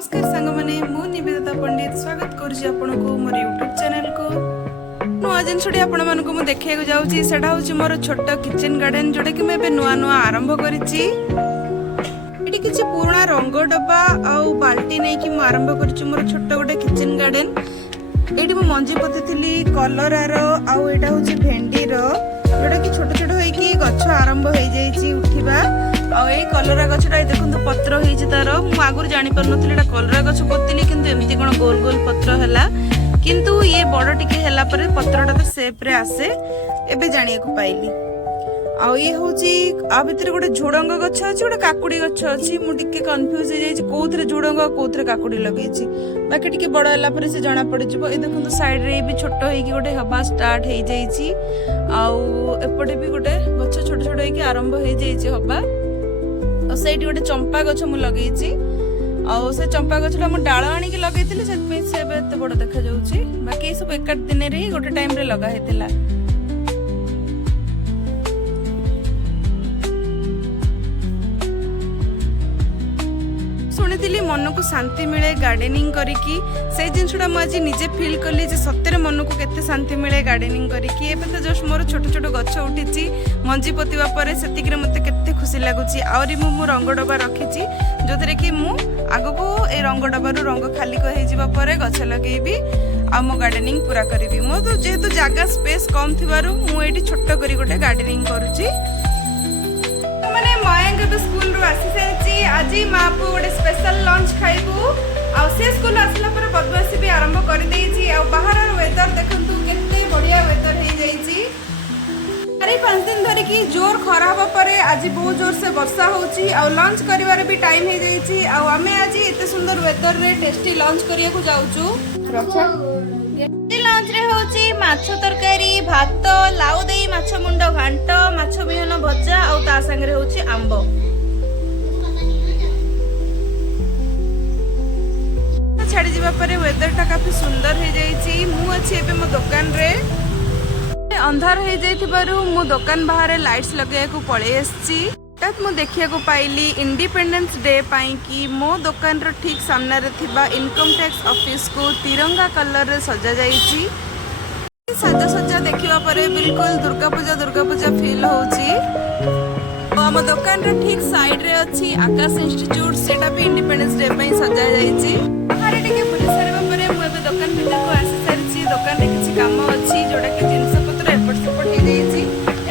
नमस्कार सांग मैंने मु निवेदिता पंडित स्वागत करुच्ची आपको मोर यूट्यूब चैनल को नुआ जिनसटी आपण मानक मु देखिया जाऊँगी सेटा हूँ मोर छोट किचन गार्डन जोटा कि मैं नुआ नुआ आरंभ करिछि एटी किछि पुराना रंग डब्बा आउ बाल्टी नै कि मु आरंभ करिछि मोर छोट गोटे किचन गार्डन एटी मु मंजी पतिथिली कलरार आउ एटा हूँ भेंडी रो जोटा कि छोट छोट होइकी गछ आरंभ हो जाइछि उठिबा आ कलरा गछटा देखो पत्र हो तार मुझे आगुरी जापर नी कलरा गछ पोतिली किंतु एमती कौन गोल गोल पत्र है किंतु ये बड़ टिके है पत्रटा तो सेप रे आसे एबे जानिया को पाइली आ ये हूँ आ भितर गोटे झुड़ंग गछ अच्छी गोटे काकुड़ी गछ अच्छी मुझे कन्फ्यूज हो जाइए कौन झुड़ंग कौन काकुड़ी लगे बाकी टिके बड़ है से जना पड़ ये देखो साइड रे भी छोट हो गोटे हवा स्टार्ट हो जाइए आउटे भी गोटे गछ छोट छोट हो आरंभ हो जाइए हवा से गोटे चंपा गछ मु लगे से चंपा गछटा मु डाल आनिक लगे से एत बड़ देखा जाउछि बाकी सब एक दिन रे गोटे टाइम रे लगा हेतिला शुणिली मन को शांति मिले गार्डनिंग करिकी से जिनसटा मुझे निजे फील कली जे सत्य मन को केते शांति मिले गार्डनिंग करिकी एबे तो जस्ट मोर छोट छोट गछ उठिची मंजी पतिबा परे सेतिकरे मते केते खुशी लागुची आउरी मु रंग डबा रखिची जोतरे कि मु आगो को ए रंग डबारु रंग खाली को हे जिबा परे गछ लगेबी आ मो गार्डनिंग पूरा करिवि मो तो जेहेतु जागा स्पेस कम थिबारु मु एठी छोट करी गोटे गार्डनिंग करूची माने मयंक भी स्कूल रो आसी सारी आज माँ को गोटे स्पेशल लंच खाइबू आ से स्कूल आसला पर बदमाशी भी आरंभ कर देइछि आ बाहर वेदर देखंतु केते बढ़िया वेदर हे जाइछि 4-5 दिन धरि की जोर खरा हबा परे आज बहुत जोर से वर्षा होछि आ लंच करिवार भी टाइम हे जाइछि आ हमें आज एते सुंदर वेदर रे टेस्टी लंच करिया को जाउछु रक्षा लंच रे होछि माछ तरकारी भात लाउ देई माछ मुंड घांट माछ बिहन भजा आ ता संगे होछि आंबो छाड़ी जीवा परे वेदर टा काफी सुंदर हो जाइछि मु अछि एबे मो दुकान रे अंधार हो जाइथिबारु मो दुकान बाहर लाइट्स लगे को पळे आछि तत मु देखिया को पाइली इंडिपेंडेंस डे पाई कि मो दुकान रो ठीक सामने रे थिबा इनकम टैक्स ऑफिस को तिरंगा कलर रे सजा जाइछि सजा सजा देखिबा परे बिल्कुल दुर्गा पूजा फील होछि हम दुकान रे ठीक साइड रे अछि आकाश इंस्टीट्यूट सेटा भी इंडिपेंडेंस डे पई सजा जाइछि अरे टिके पुलिस सरबा परे मु एबे दुकान भीतर को आसी सारिछि दुकान रे किछि काम अछि जोडा के जिंस पत्र एपट सेपट हे जाइछि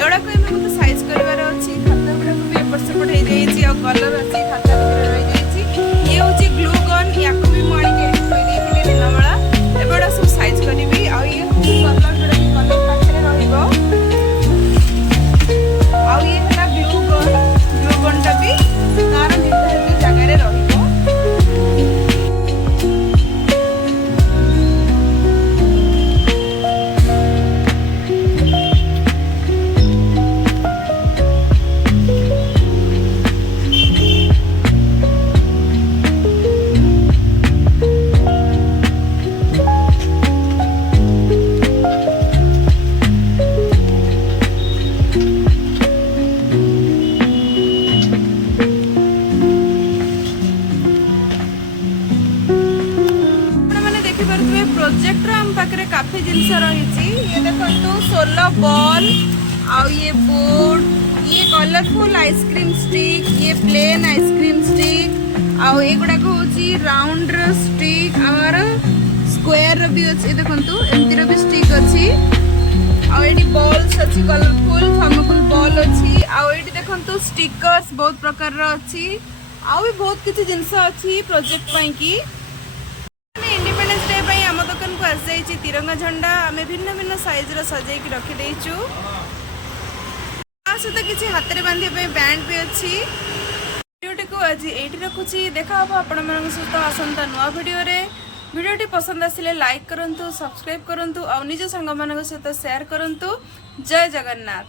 एवडा को एबे मते साइज करबार अछि खाता गुडा को भी एपट सेपट हे जाइछि आ कलर अछि खाता भीतर रहि जाइछि ये होछि ग्लू गन याको भी मणी के थोइ देथिले दिनबेला एबेडा सब साइज करबी आ ये कलर जोडा के कलर पाखरे रहिबो आ ये हला ग्लू गन टा भी तार निर्धारित जगह रे रहिबो प्रोजेक्टर हम पाखे काफी जिनस रही ये देखो सोलर बॉल आ ये बोर्ड ये कलरफुल आइसक्रीम स्टिक ये प्लेन आइसक्रीम स्टिक आ ये गुड़ाक हूँ राउंड स्टिक आर स्क्वायर भी अच्छी देखो एमती भी स्टिक अच्छी आठी बॉल्स अच्छी कलरफुल थर्मोकोल बॉल अच्छी आठी देखो स्टिकर्स बहुत प्रकार अच्छी आ भी बहुत किसी जिनस अच्छी प्रोजेक्ट की इंडिपेंडेंस डे पई हम दुकान को आस जाइछि तिरंगा झंडा आमे भिन्न भिन्न साइज रो सजाई के रखि देइछु आ सहित किछि हाथ रे बांधे पे बैंड भी अछि वीडियोटी को आज एठी रखुछि देखा हबो आपण मन सहित आसंता नवा वीडियोटी पसंद आसिले लाइक करंतु सब्सक्राइब करंतु आ निज संग मन सहित शेयर करंतु जय जगन्नाथ।